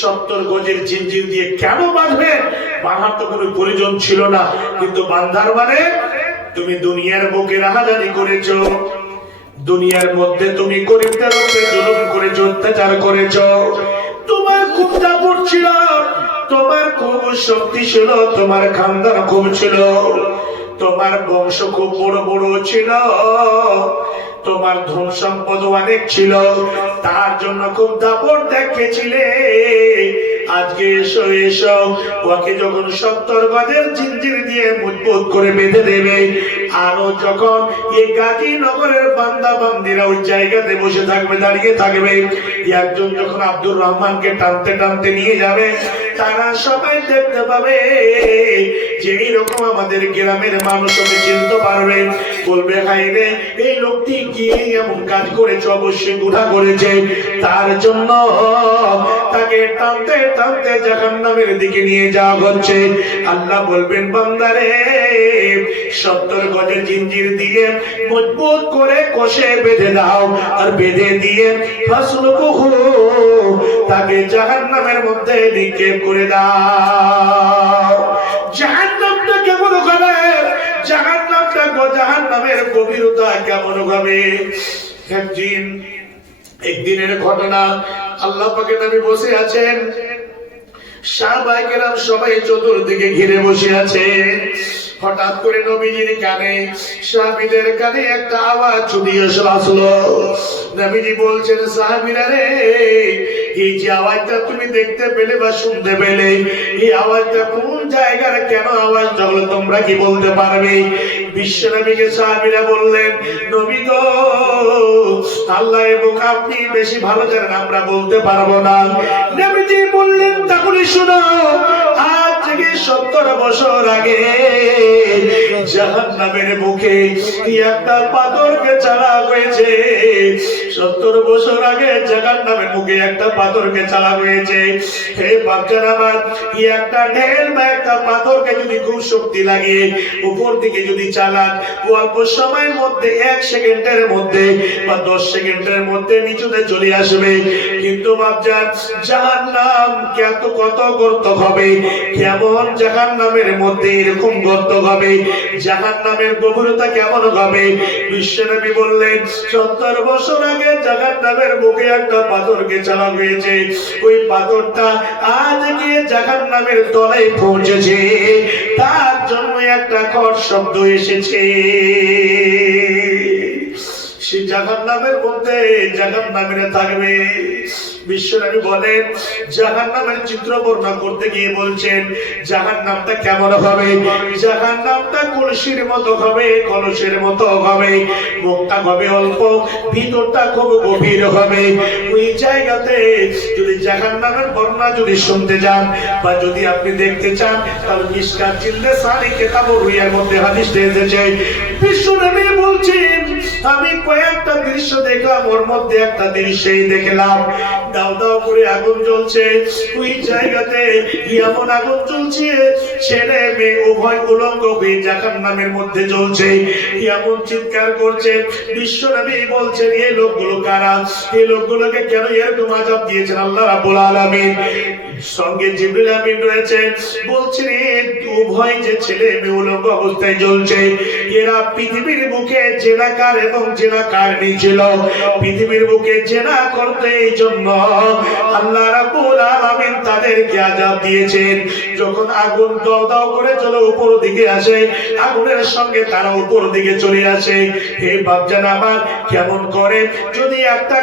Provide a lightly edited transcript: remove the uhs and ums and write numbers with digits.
70 গজের জিঞ্জির দিয়ে কেন বাঁধবে? বাঁধার তো কোনো প্রয়োজন ছিল না, কিন্তু বান্ধার মানে তুমি দুনিয়ার বুকে রাহাজানি করেছো, দুনিয়ার মধ্যে তুমি গরিবদের উপরে জুলুম করেছো, অত্যাচার করেছো, তোমার খুব দাপট ছিল, তোমার খুব শক্তি ছিল, তোমার খানদান খুব ছিল, তোমার বংশ খুব বড় বড় ছিল, তোমার ধন সম্পদ অনেক ছিল, তার জন্য খুব দাপট দেখিয়েছিলে। আজকে এসো এসো, ওকে যখন 70 গজের জিঞ্জির দিয়ে মজবুত করে বেঁধে দেবে, আরো যখন এই গাজীনগরের বান্দা বান্দিরা ওই জায়গাতে বসে থাকবে, দাঁড়িয়ে থাকবে, একজন যখন আব্দুর রহমানকে টানতে টানতে নিয়ে যাবে, তারা সবাই দেখতে পাবে যে এইরকম আমাদের গ্রামের মানুষ ওকে চিনতে পারবে, বলবে হাই রে এই লোকটি কি এমন কাজ করেছে, অবশ্যই গুনাহ করেছে, তার জন্য তাকে টানতে টানতে জাহান্নামের দিকে নিয়ে যাওয়া হচ্ছে। আল্লাহ বলবেন বান্দারে 70 গজের জিঞ্জির দিয়ে মজবুত করে কষে বেঁধে দাও, আর বেঁধে দিয়ে ফাসলুকুহু তাকে জাহান্নামের মধ্যে নিক্ষেপ করে দাও। জাহান্নামটা কেমন হবে? জাহান্নামের গভীরতা কেমন হবে? একদিনের ঘটনা, আল্লাহ পাকের নবী বসে আছেন, সাহাবায়ে কেরাম সবাই চতুর্দিকে ঘিরে বসে আছে। হঠাৎ করে নবীজির কানে, সাহাবীদের কানে একটা আওয়াজ ছড়িয়ে আসলো। নবীজি বলছেন, সাহাবীরা রে, এই যে আওয়াজটা তুমি দেখতে পেলে বা শুনতে পেলে, এই আওয়াজটা কোন জায়গার কেন আওয়াজটা হলো তোমরা কি বলতে পারবে? বিশ্বনবীকে সাহাবীরা বললেন, নবী গো, আল্লাহ এবং আপনি বেশি ভালো জানেন, আমরা বলতে পারবো না। নবীজি বললেন, তাহলে শোনো, আজ থেকে 70 বছর আগে জাহান্নামের মুখে একটা পাথরকে চালা হয়েছে। 70 বছর আগে জাহান্নামের মুখে একটা পাথরকে চালা হয়েছে। হে বাপজান আমার, একটা ঢেল বা একটা পাথরকে যদি খুব শক্তি লাগিয়ে উপর দিকে যদি চালান, অল্প সময়ের মধ্যে 1 সেকেন্ডের মধ্যে বা 10 সেকেন্ডের মধ্যে নিচুতে চলে আসবে। কিন্তু বাপজান, জাহান্নাম কত গর্ত হবে, কেমন জাহান্নামের মধ্যে এরকম গর্ত হবে, জাহান্নামের গভীরতা কেমন হবে? বিশ্বনবী বললেন, 70 বছর আগে জাহান্নামের মুখে একটা পাথরকে চালা হয়েছে, ওই পাথরটা আজ গিয়ে জাহান্নামের তলায় পৌঁছেছে, তার জন্য একটা খট শব্দ এসেছে। সে জাহান্নামের মধ্যে জাহান্নামীরা থাকবে। বিশ্বনবী বলেন, জাহান্নামের চিত্র বর্ণনা করতে গিয়ে বলছেন, জাহান্নামটা কেমন হবে? জাহান্নামটা কলসির মতো হবে, কলসের মতো হবে, মুখটা হবে অল্প, ভিতরটা খুব গভীর হবে। ওই জায়গাতে যদি জাহান্নামের বর্ণনা যদি শুনতে যান বা যদি আপনি দেখতে চান, তাহলে মিশকাত জিলদে সারি কিতাবুর রুয়ার মধ্যে হাদিসটা এসেছে। বিশ্বনবী বলছেন, আমি কয়েকটা দৃশ্য দেখলাম, ওর মধ্যে একটা দৃশ্যই দেখলাম, দাও দাও করে আগুন জ্বলছে, ওই জায়গাতে এমন আগুন জ্বলছে, ছেলে মেয়ে উভয় উলঙ্গ হয়ে জাহান্নামের মধ্যে জ্বলছে, এমন চিৎকার করছে। বিশ্বনবী বলছেন, এই লোকগুলো কারা? এই লোকগুলোকে কেন এরকম আযাব দিয়েছেন আল্লাহ রাব্বুল আলামিন? সঙ্গে জিবরিল আমিন রয়েছে, বলছেন উভয় যে ছেলে মেয়ে উলঙ্গ অবস্থায় জ্বলছে, এরা পৃথিবীর বুকে জেনাকার এবং জেনাকার ছিল। পৃথিবীর বুকে জেনা করতে এই জন্য আল্লাহ রাব্বুল আলামিন তাদেরকে আযাব দিয়েছেন। যখন আগুন দাও দাও করে চলে উপর দিকে আসে, আগুনের সঙ্গে তারা উপর দিকে চলে আসে। হে বাপজান আমার, কেমন করে যদি একটা